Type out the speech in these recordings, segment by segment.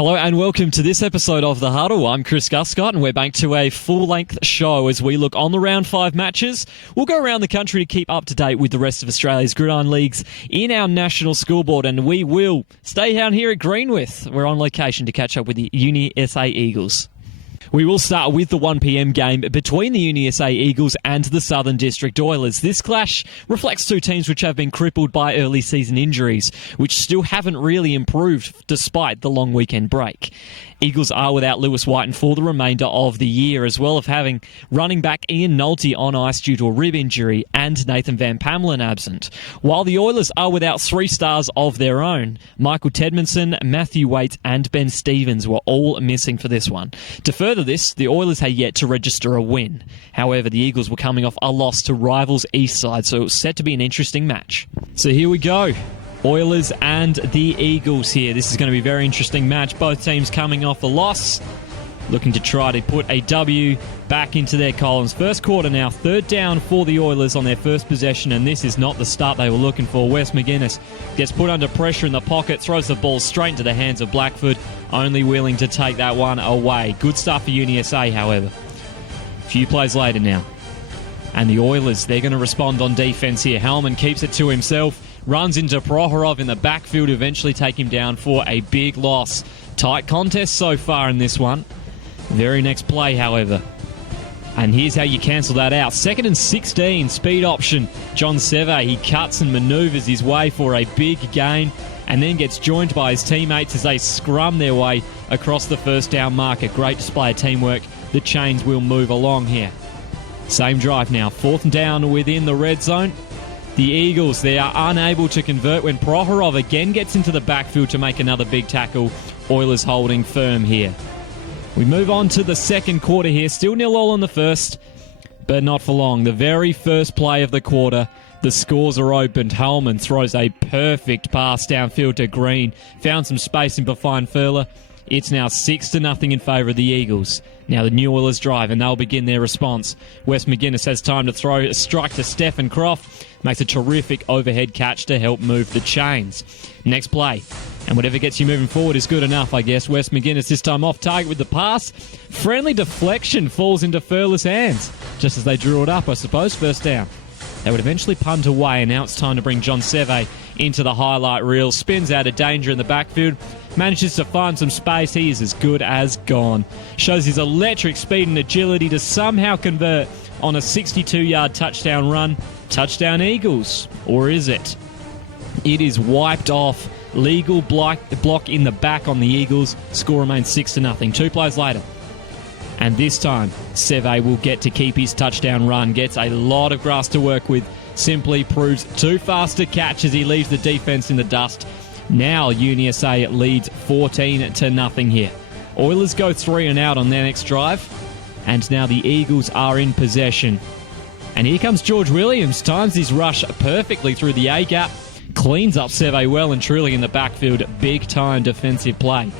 Hello and welcome to this episode of The Huddle. I'm Chris Guscott and we're back to a full-length show as we look on the round 5 matches. We'll go around the country to keep up to date with the rest of Australia's Gridiron Leagues in our national scoreboard, and we will stay down here at Greenwith. We're on location to catch up with the Uni SA Eagles. We will start with the 1pm game between the Uni SA Eagles and the Southern District Oilers. This clash reflects two teams which have been crippled by early season injuries, which still haven't really improved despite the long weekend break. Eagles are without Lewis Whiten for the remainder of the year, as well as having running back Ian Nolte on ice due to a rib injury and Nathan Van Pamelen absent. While the Oilers are without 3 stars of their own, Michael Tedmanson, Matthew Waite and Ben Stevens were all missing for this one. To further this, the Oilers had yet to register a win. However, the Eagles were coming off a loss to rivals Eastside, so it was set to be an interesting match. So here we go. Oilers and the Eagles here. This is going to be a very interesting match. Both teams coming off a loss, looking to try to put a W back into their columns. First quarter now, 3rd down for the Oilers on their first possession, and this is not the start they were looking for. Wes McGuinness gets put under pressure in the pocket, throws the ball straight into the hands of Blackford, only willing to take that one away. Good stuff for Uni SA, however. A few plays later now, and the Oilers, they're going to respond on defense here. Hellman keeps it to himself, runs into Prohorov in the backfield, eventually take him down for a big loss. Tight contest so far in this one. Very next play, however. And here's how you cancel that out. 2nd and 16, speed option. John Seve, he cuts and manoeuvres his way for a big gain and then gets joined by his teammates as they scrum their way across the first down marker. Great display of teamwork. The chains will move along here. Same drive now. 4th down within the red zone. The Eagles, they are unable to convert when Prohorov again gets into the backfield to make another big tackle. Oilers holding firm here. We move on to the second quarter here. Still 0-0 in the first, but not for long. The very first play of the quarter, the scores are opened. Hellman throws a perfect pass downfield to Green. Found some space in behind Furler. It's now 6-0 in favour of the Eagles. Now the New Oilers drive and they'll begin their response. Wes McGuinness has time to throw a strike to Stephen Croft. Makes a terrific overhead catch to help move the chains. Next play. And whatever gets you moving forward is good enough, I guess. Wes McGuinness this time off target with the pass. Friendly deflection falls into Furler's hands. Just as they drew it up, I suppose. First down. They would eventually punt away, and now it's time to bring John Seve into the highlight reel. Spins out of danger in the backfield. Manages to find some space. He is as good as gone. Shows his electric speed and agility to somehow convert on a 62-yard touchdown run. Touchdown Eagles. Or is it? It is wiped off. Legal block in the back on the Eagles. Score remains 6-0. 2 plays later. And this time, Seve will get to keep his touchdown run. Gets a lot of grass to work with. Simply proves too fast to catch as he leaves the defense in the dust. Now Uni SA leads 14-0 here. Oilers go 3 and out on their next drive. And now the Eagles are in possession. And here comes George Williams. Times his rush perfectly through the A-gap. Cleans up Seve well and truly in the backfield. Big time defensive play.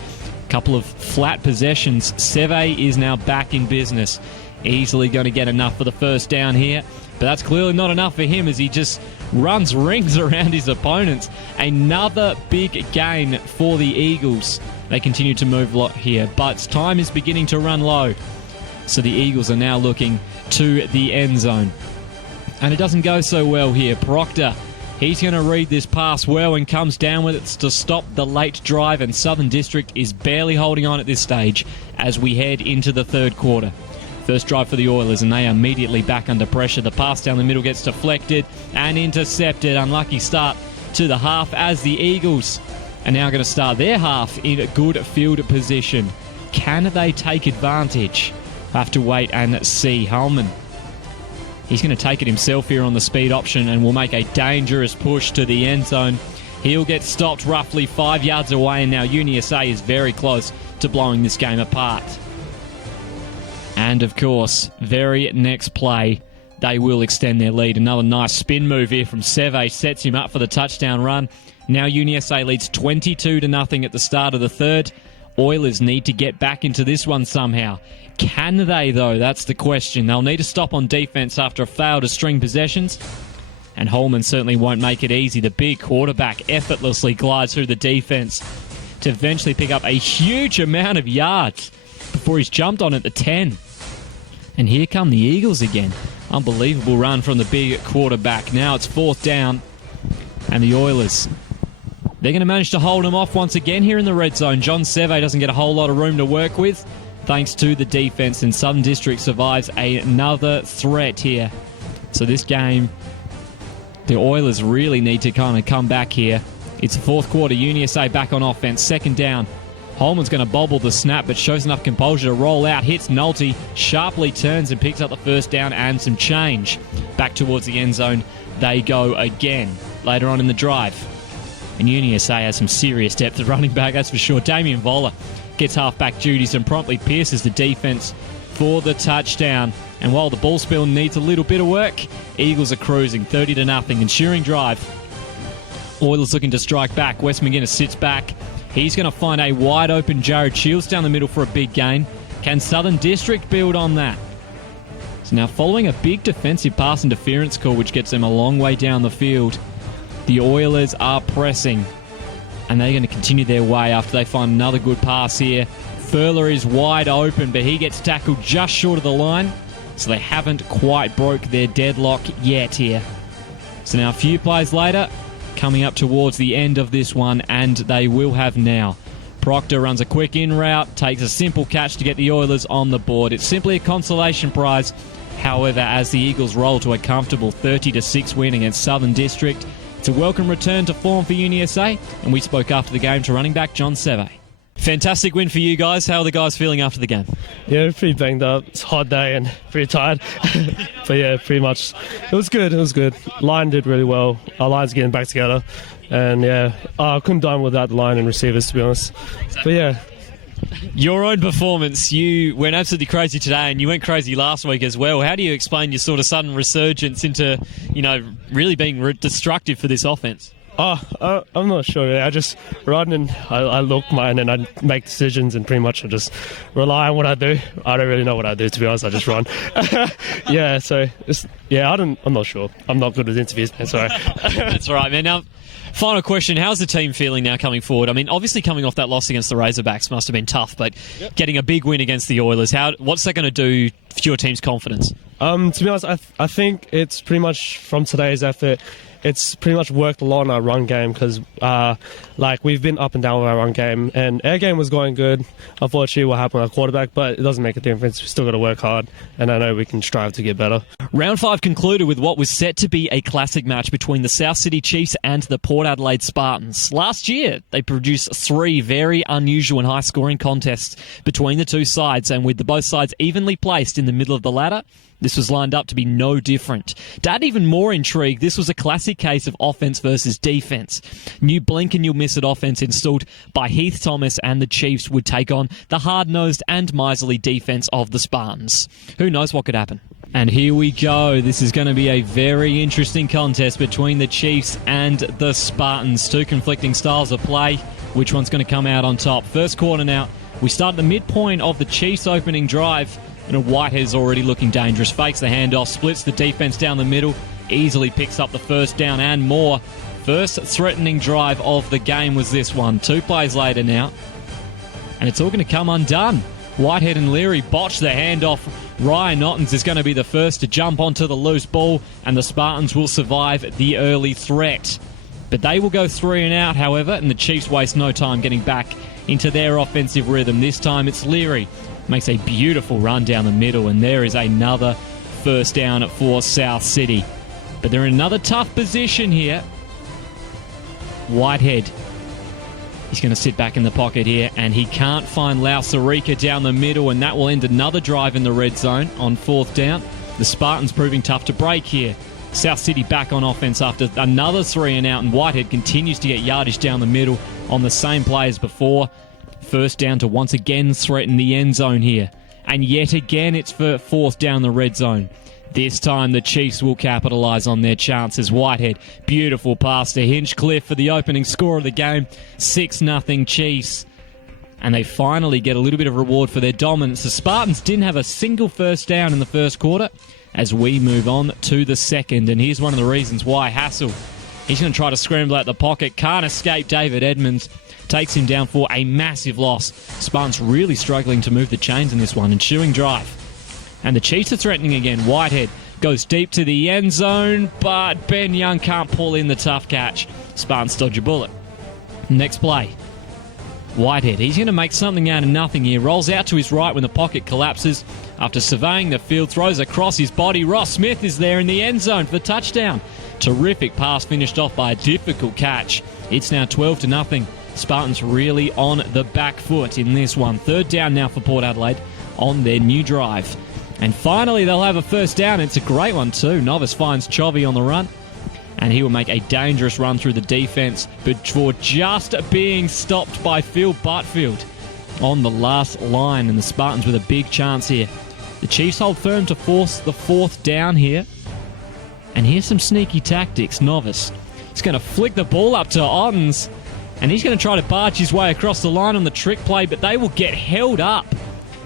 Couple of flat possessions. Seve is now back in business. Easily going to get enough for the first down here. But that's clearly not enough for him as he just runs rings around his opponents. Another big gain for the Eagles. They continue to move a lot here, but time is beginning to run low. So the Eagles are now looking to the end zone. And it doesn't go so well here. Proctor, he's going to read this pass well and comes down with it to stop the late drive, and Southern District is barely holding on at this stage as we head into the third quarter. First drive for the Oilers, and they are immediately back under pressure. The pass down the middle gets deflected and intercepted. Unlucky start to the half as the Eagles are now going to start their half in good field position. Can they take advantage? Have to wait and see. Hellman, he's going to take it himself here on the speed option and will make a dangerous push to the end zone. He'll get stopped roughly 5 yards away, and now Uni SA is very close to blowing this game apart. And of course, very next play, they will extend their lead. Another nice spin move here from Seve sets him up for the touchdown run. Now Uni SA leads 22-0 at the start of the third. Oilers need to get back into this one somehow. Can they, though? That's the question. They'll need to stop on defense after a fail to string possessions. And Holman certainly won't make it easy. The big quarterback effortlessly glides through the defense. to eventually pick up a huge amount of yards before he's jumped on at the 10. And here come the Eagles again. Unbelievable run from the big quarterback. Now it's 4th down, and the Oilers, they're going to manage to hold him off once again here in the red zone. John Seve doesn't get a whole lot of room to work with thanks to the defense, and Southern District survives another threat here. So this game, the Oilers really need to kind of come back here. It's the 4th quarter. UniSA back on offense. 2nd down. Holman's going to bobble the snap, but shows enough composure to roll out. Hits Nolte, sharply turns and picks up the 1st down and some change. Back towards the end zone they go again later on in the drive. And UniSA has some serious depth at running back, that's for sure. Damien Voller gets halfback duties and promptly pierces the defense for the touchdown. And while the ball spill needs a little bit of work, Eagles are cruising 30-0, ensuring drive. Oilers looking to strike back. Wes McGuinness sits back. He's going to find a wide open Jared Shields down the middle for a big gain. Can Southern District build on that? So now following a big defensive pass interference call, which gets them a long way down the field, the Oilers are pressing. And they're going to continue their way after they find another good pass here. Furler is wide open, but he gets tackled just short of the line. So they haven't quite broke their deadlock yet here. So now a few plays later, coming up towards the end of this one, and they will have now. Proctor runs a quick in route, takes a simple catch to get the Oilers on the board. It's simply a consolation prize. However, as the Eagles roll to a comfortable 30-6 win against Southern District, it's a welcome return to form for UniSA, and we spoke after the game to running back John Seve. Fantastic win for you guys. How are the guys feeling after the game? Yeah, pretty banged up. It's a hot day and pretty tired. But yeah, pretty much. It was good. Line did really well. Our line's getting back together. And yeah, I couldn't done without the line and receivers, to be honest. But yeah. Your own performance, you went absolutely crazy today, and you went crazy last week as well. How do you explain your sort of sudden resurgence into, really being destructive for this offense? I'm not sure. I just run and I look mine and I make decisions, and pretty much I just rely on what I do. I don't really know what I do, to be honest. I just run. I'm not sure. I'm not good with interviews, man. Sorry. That's all right, man. Now, final question. How's the team feeling now coming forward? I mean, obviously coming off that loss against the Razorbacks must have been tough, but Getting a big win against the Oilers, what's that going to do for your team's confidence? To be honest, I think it's pretty much from today's effort. It's pretty much worked a lot on our run game because, we've been up and down with our run game, and our game was going good. Unfortunately, what happened with our quarterback, but it doesn't make a difference. We've still got to work hard, and I know we can strive to get better. Round 5 concluded with what was set to be a classic match between the South Sydney Chiefs and the Port Adelaide Spartans. Last year, they produced 3 very unusual and high-scoring contests between the two sides, and with both sides evenly placed in the middle of the ladder, this was lined up to be no different. To add even more intrigue, this was a classic case of offense versus defense. New blink and you'll miss it offense installed by Heath Thomas, and the Chiefs would take on the hard-nosed and miserly defense of the Spartans. Who knows what could happen? And here we go. This is going to be a very interesting contest between the Chiefs and the Spartans. Two conflicting styles of play. Which one's going to come out on top? First quarter now. We start at the midpoint of the Chiefs' opening drive. And Whitehead is already looking dangerous. Fakes the handoff, splits the defense down the middle, easily picks up the 1st down and more. First threatening drive of the game was this one. 2 plays later now, and it's all going to come undone. Whitehead and Leary botch the handoff. Ryan Ottens is going to be the first to jump onto the loose ball, and the Spartans will survive the early threat. But they will go 3 and out, however, and the Chiefs waste no time getting back into their offensive rhythm. This time it's Leary. Makes a beautiful run down the middle, and there is another 1st down for South City. But they're in another tough position here. Whitehead. He's going to sit back in the pocket here, and he can't find Lausarika down the middle, and that will end another drive in the red zone on 4th down. The Spartans proving tough to break here. South City back on offense after another 3 and out, and Whitehead continues to get yardage down the middle on the same play as before. 1st down to once again threaten the end zone here. And yet again it's for 4th down the red zone. This time the Chiefs will capitalise on their chances. Whitehead, beautiful pass to Hinchcliffe for the opening score of the game. 6-0 Chiefs. And they finally get a little bit of reward for their dominance. The Spartans didn't have a single 1st down in the first quarter as we move on to the second. And here's one of the reasons why. Hassel, he's going to try to scramble out the pocket. Can't escape David Edmonds. takes him down for a massive loss. Spartans really struggling to move the chains in this one. Ensuing drive. And the Chiefs are threatening again. Whitehead goes deep to the end zone, but Ben Young can't pull in the tough catch. Spartans dodge a bullet. Next play. Whitehead, he's going to make something out of nothing here. Rolls out to his right when the pocket collapses. After surveying the field, throws across his body. Ross Smith is there in the end zone for the touchdown. Terrific pass finished off by a difficult catch. It's now 12-0. Spartans really on the back foot in this one. Third down now for Port Adelaide on their new drive. And finally, they'll have a first down. It's a great one too. Novice finds Chovy on the run. And he will make a dangerous run through the defence before just being stopped by Phil Butfield on the last line. And the Spartans with a big chance here. The Chiefs hold firm to force the fourth down here. And here's some sneaky tactics. Novice, he's going to flick the ball up to Ottens. And he's going to try to barge his way across the line on the trick play, but they will get held up.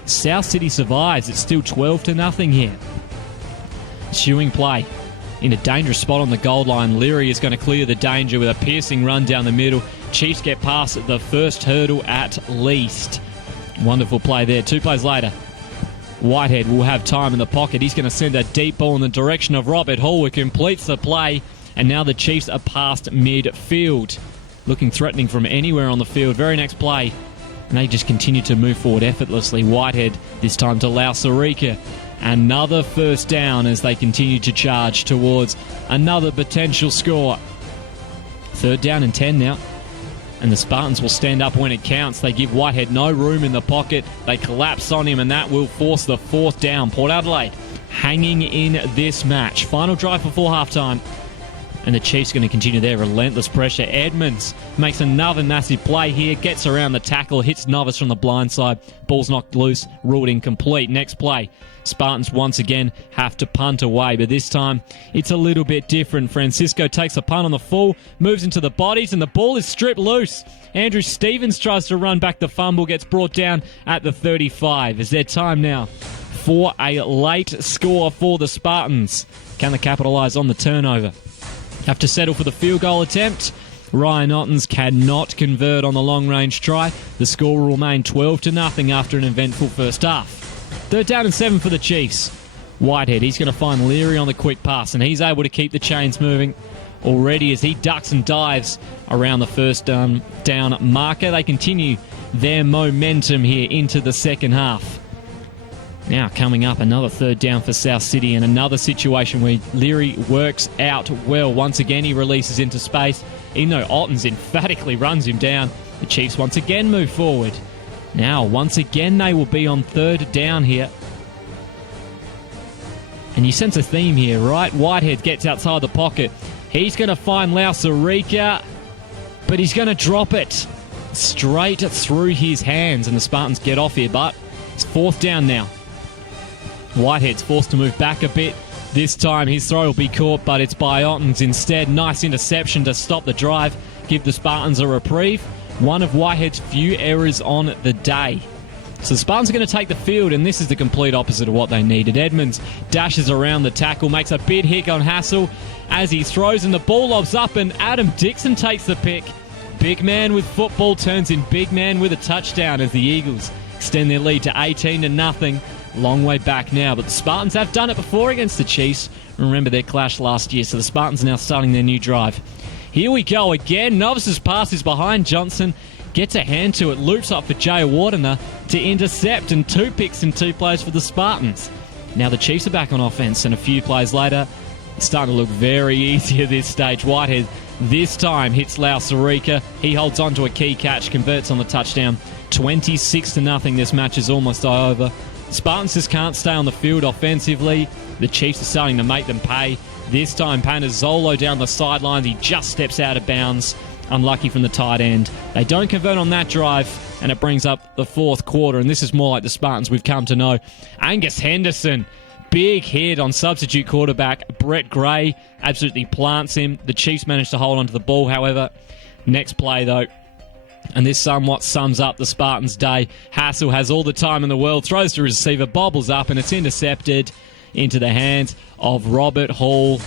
South City survives. It's still 12-0 here. Ensuing play. In a dangerous spot on the goal line, Leary is going to clear the danger with a piercing run down the middle. Chiefs get past the first hurdle at least. Wonderful play there. 2 plays later, Whitehead will have time in the pocket. He's going to send a deep ball in the direction of Robert Hall, who completes the play. And now the Chiefs are past midfield. Looking threatening from anywhere on the field. Very next play. And they just continue to move forward effortlessly. Whitehead, this time to Lausarika. Another first down as they continue to charge towards another potential score. 3rd down and 10 now. And the Spartans will stand up when it counts. They give Whitehead no room in the pocket. They collapse on him, and that will force the 4th down. Port Adelaide hanging in this match. Final drive before halftime. And the Chiefs are going to continue their relentless pressure. Edmonds makes another massive play here. Gets around the tackle. Hits Novice from the blind side. Ball's knocked loose. Ruled incomplete. Next play. Spartans once again have to punt away. But this time, it's a little bit different. Francisco takes a punt on the full. Moves into the bodies. And the ball is stripped loose. Andrew Stevens tries to run back the fumble. Gets brought down at the 35. Is there time now for a late score for the Spartans? Can they capitalise on the turnover? Have to settle for the field goal attempt. Ryan Ottens cannot convert on the long-range try. The score will remain 12-0 after an eventful first half. 3rd down and 7 for the Chiefs. Whitehead, he's going to find Leary on the quick pass, and he's able to keep the chains moving already as he ducks and dives around the first down marker. They continue their momentum here into the second half. Now coming up, another 3rd down for South City, and another situation where Leary works out well. Once again, he releases into space. Even though Ottens emphatically runs him down, the Chiefs once again move forward. Now, once again, they will be on 3rd down here. And you sense a theme here, right? Whitehead gets outside the pocket. He's going to find Lausarika, but he's going to drop it straight through his hands, and the Spartans get off here, but it's 4th down now. Whitehead's forced to move back a bit. This time his throw will be caught, but it's by Ottens instead. Nice interception to stop the drive, give the Spartans a reprieve. One of Whitehead's few errors on the day. So the Spartans are going to take the field, and this is the complete opposite of what they needed. Edmonds dashes around the tackle, makes a big hit on Hassel as he throws, and the ball lobs up, and Adam Dixon takes the pick. Big man with football turns in big man with a touchdown as the Eagles extend their lead to 18-0. Long way back now, but the Spartans have done it before against the Chiefs. Remember their clash last year, so the Spartans are now starting their new drive. Here we go again. Novice's pass is behind Johnson. Gets a hand to it, loops up for Jay Wardener to intercept, and 2 picks in 2 plays for the Spartans. Now the Chiefs are back on offense, and a few plays later, it's starting to look very easy at this stage. Whitehead this time hits Lausarika. He holds on to a key catch, converts on the touchdown. 26-0. This match is almost over. Spartans just can't stay on the field offensively. The Chiefs are starting to make them pay. This time, Panazzolo down the sidelines. He just steps out of bounds. Unlucky from the tight end. They don't convert on that drive, and it brings up the 4th quarter, and this is more like the Spartans we've come to know. Angus Henderson, big hit on substitute quarterback Brett Gray. Absolutely plants him. The Chiefs manage to hold onto the ball, however. Next play, though. And this somewhat sums up the Spartans' day. Hassel has all the time in the world, throws to receiver, bobbles up, and it's intercepted into the hands of Robert Hall.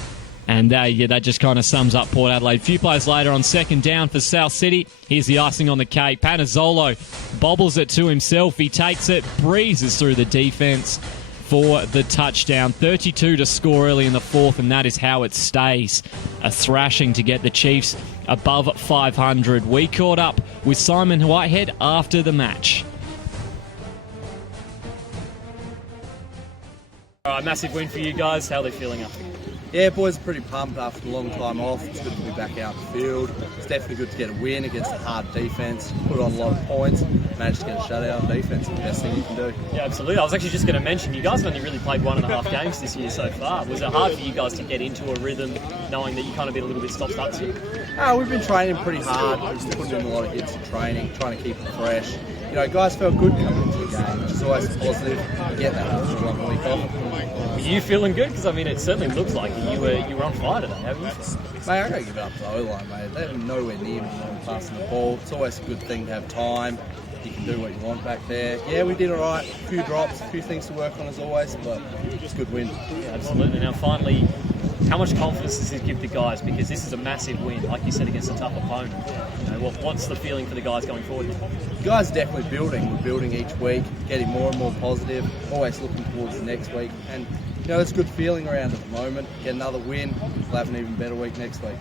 And that just kind of sums up Port Adelaide. A few plays later on second down for South City. Here's the icing on the cake. Panazzolo bobbles it to himself. He takes it, breezes through the defence for the touchdown. 32 to score early in the fourth, and that is how it stays. A thrashing to get the Chiefs above 500. We caught up with Simon Whitehead after the match. All right, massive win for you guys. How are they feeling after? Yeah, boys are pretty pumped after a long time off. It's good to be back out in the field. It's definitely good to get a win against a hard defence, put on a lot of points, manage to get a shutout on defence. It's the best thing you can do. Yeah, absolutely. I was actually just going to mention, you guys have only really played 1.5 games this year so far. Was it hard for you guys to get into a rhythm, knowing that you kind of been a little bit stop-start this year? We've been training pretty hard. We've been putting in a lot of hits in training, trying to keep it fresh. You know, guys felt good coming into the game, which is always positive. Get that after 1 week off. Were you feeling good? Because, I mean, it certainly looks like you were on fire today, haven't you? Mate, I don't give it up to the O-line, mate. They're nowhere near me passing the ball. It's always a good thing to have time. You can do what you want back there. Yeah, we did all right. A few drops, a few things to work on as always, but it's a good win. Yeah, absolutely. Now, finally, how much confidence does this give the guys? Because this is a massive win, like you said, against a tough opponent. You know, what's the feeling for the guys going forward? The guys are definitely building. We're building each week, getting more and more positive, always looking towards the next week. And, you know, there's a good feeling around at the moment. Get another win, we'll have an even better week next week.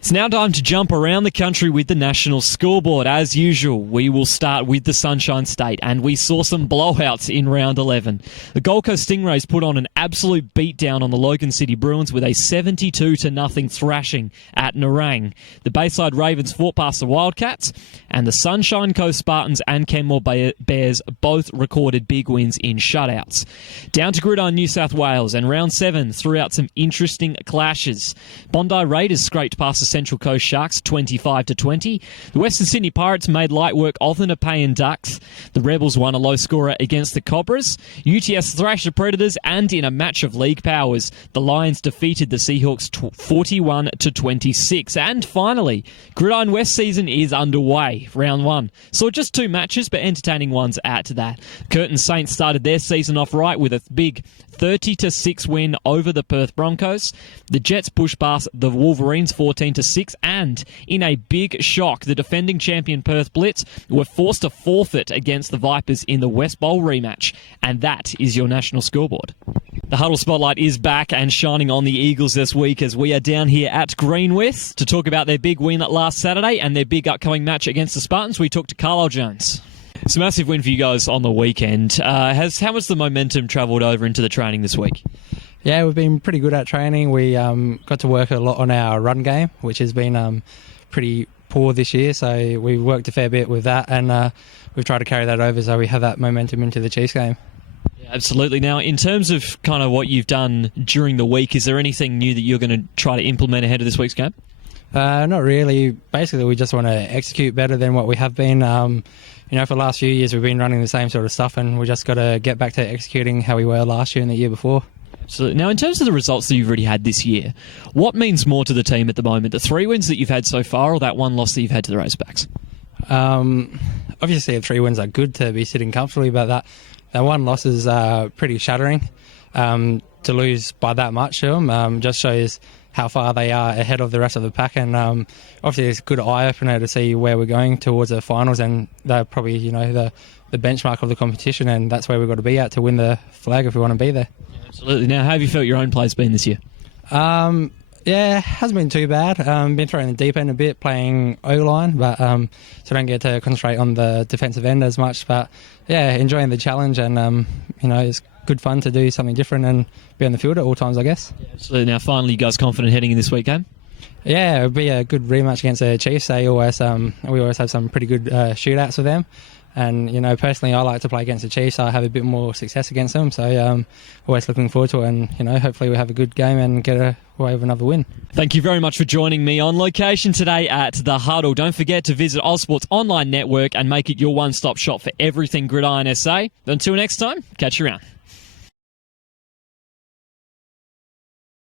It's now time to jump around the country with the national scoreboard. As usual, we will start with the Sunshine State, and we saw some blowouts in round 11. The Gold Coast Stingrays put on an absolute beatdown on the Logan City Bruins with a 72-0 thrashing at Nerang. The Bayside Ravens fought past the Wildcats, and the Sunshine Coast Spartans and Kenmore Bears both recorded big wins in shutouts. Down to Gridiron New South Wales, and round 7 threw out some interesting clashes. Bondi Raiders scraped past the Central Coast Sharks 25-20. The Western Sydney Pirates made light work of the Nepean Ducks. The Rebels won a low scorer against the Cobras. UTS thrashed the Predators, and in a match of league powers, the Lions defeated the Seahawks 41-26. And finally, Gridiron West season is underway. Round 1 saw just 2 matches, but entertaining ones at that. Curtin Saints started their season off right with a big 30-6 win over the Perth Broncos. The Jets pushed past the Wolverines 14-6, and in a big shock, the defending champion Perth Blitz were forced to forfeit against the Vipers in the West Bowl rematch. And that is your national scoreboard. The Huddle Spotlight is back and shining on the Eagles this week as we are down here at Greenwith to talk about their big win last Saturday and their big upcoming match against the Spartans. We talked to Carlisle Jones. It's a massive win for you guys on the weekend. How much the momentum travelled over into the training this week? Yeah, we've been pretty good at training. We got to work a lot on our run game, which has been pretty poor this year. So we've worked a fair bit with that, and we've tried to carry that over so we have that momentum into the Chiefs game. Yeah, absolutely. Now, in terms of kind of what you've done during the week, is there anything new that you're going to try to implement ahead of this week's game? Not really. Basically, we just want to execute better than what we have been. For the last few years, we've been running the same sort of stuff, and we just got to get back to executing how we were last year and the year before. Absolutely. Now, in terms of the results that you've already had this year, what means more to the team at the moment? The 3 wins that you've had so far, or that 1 loss that you've had to the Razorbacks? Obviously, the 3 wins are good to be sitting comfortably, but that 1 loss is pretty shattering. To lose by that much to them just shows how far they are ahead of the rest of the pack, and obviously it's a good eye-opener to see where we're going towards the finals, and they're probably the benchmark of the competition, and that's where we've got to be at to win the flag if we want to be there. Yeah, absolutely. Now, how have you felt your own play's been this year? Yeah, hasn't been too bad. Been throwing the deep end a bit, playing O-line, but so don't get to concentrate on the defensive end as much. But yeah, enjoying the challenge, and it's good fun to do something different and be on the field at all times, I guess. Yeah, absolutely. Now, finally, you guys confident heading in this week game? Yeah, it'll be a good rematch against the Chiefs. We always have some pretty good shootouts with them. And, personally, I like to play against the Chiefs, so I have a bit more success against them. So always looking forward to it, and, hopefully we have a good game and get away with another win. Thank you very much for joining me on location today at The Huddle. Don't forget to visit Ozsport's online network and make it your one-stop shop for everything Gridiron SA. Until next time, catch you around.